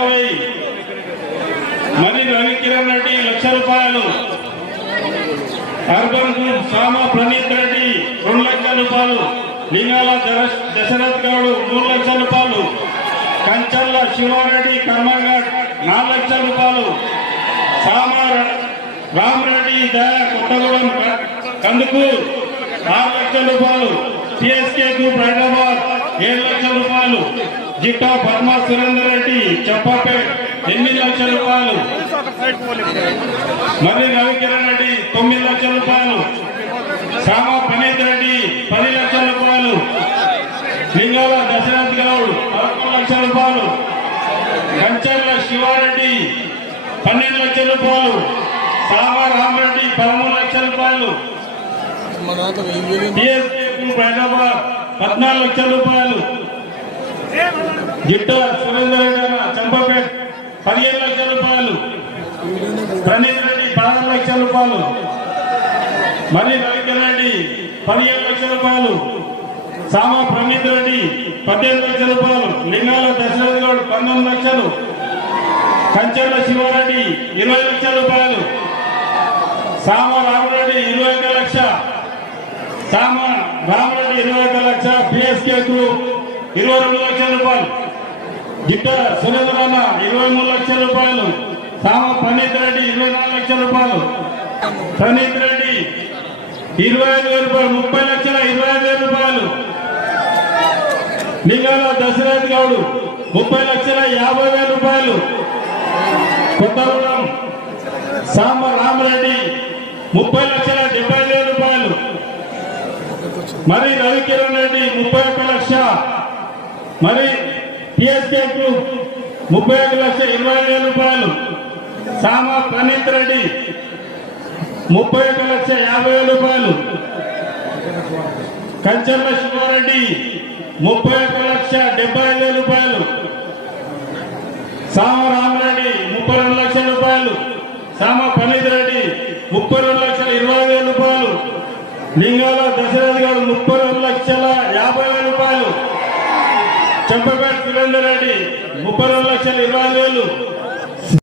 1,00,000 మరి Ravikiran Reddy ₹1,00,000 urban group సామ ప్రణీత్ రెడ్డి ₹2,00,000 లింగాల దశరథ్ గౌడ్ ₹3,00,000 కంచర్ల శివారెడ్డి కర్మగఢ్ ₹4,00,000 సామ రామరెడ్డి దయా కొత్తగూడెం కందుకూర్ ₹6,00,000 సిఎస్కే గ్రూప్ హైదరాబాద్ ₹7,00,000 జిట్టా పద్మా సురేందర్ రెడ్డి చంపాపేట్ ₹8,00,000 మరి రవికిరణ్ రెడ్డి ₹9,00,000 సామ ప్రణీత్ రెడ్డి ₹10,00,000 లింగాల దశరథ్ గౌడ్ ₹11,00,000 కంచర్ల శివారెడ్డి ₹12,00,000 సామ రామరెడ్డి ₹13,00,000 హైదరాబాద్ ₹14,00,000 జిట్టా సురేందర్ రెడ్డి చంపాపేట్ ₹15,00,000 ప్రణీత్ రెడ్డి ₹16,00,000 మరి రవికిరణ్ రెడ్డి ₹17,00,000 సామ ప్రణీత్ రెడ్డి ₹18,00,000 లింగాల దశరథ్ గౌడ్ ₹19,00,000 కంచెల శివారెడ్డి ₹20,00,000 సామ రామరెడ్డి ₹21,00,000 సామ రామరెడ్డి ₹21,00,000 పిఎస్కే గ్రూప్ ₹22,00,000 జిట్టా సురేంద్రన్న ₹23,00,000 సామ ప్రణీత్ రెడ్డి ₹24,00,000 ప్రణీత్ రెడ్డి ₹25,000 ₹30,25,000 లింగాల దశరథ్ గౌడ్ ₹30,50,000 కొత్తగూడెం సామ రామరెడ్డి ₹30,70,000 మరి రవికిరణ్ రెడ్డి ₹31,00,000 మరి టిఎస్కే గ్రూప్ ₹31,20,000 సామ ప్రణీత్ రెడ్డి ₹31,50,000 కంచర్ల శివారెడ్డి ₹31,70,000 సామ రామరెడ్డి ₹32,00,000 సామ ప్రణీత్ రెడ్డి ₹32,20,000 లింగాల దశరథ్ గారు ₹32,50,000 చంపపేట సురేందర్ రెడ్డి ₹32,20,000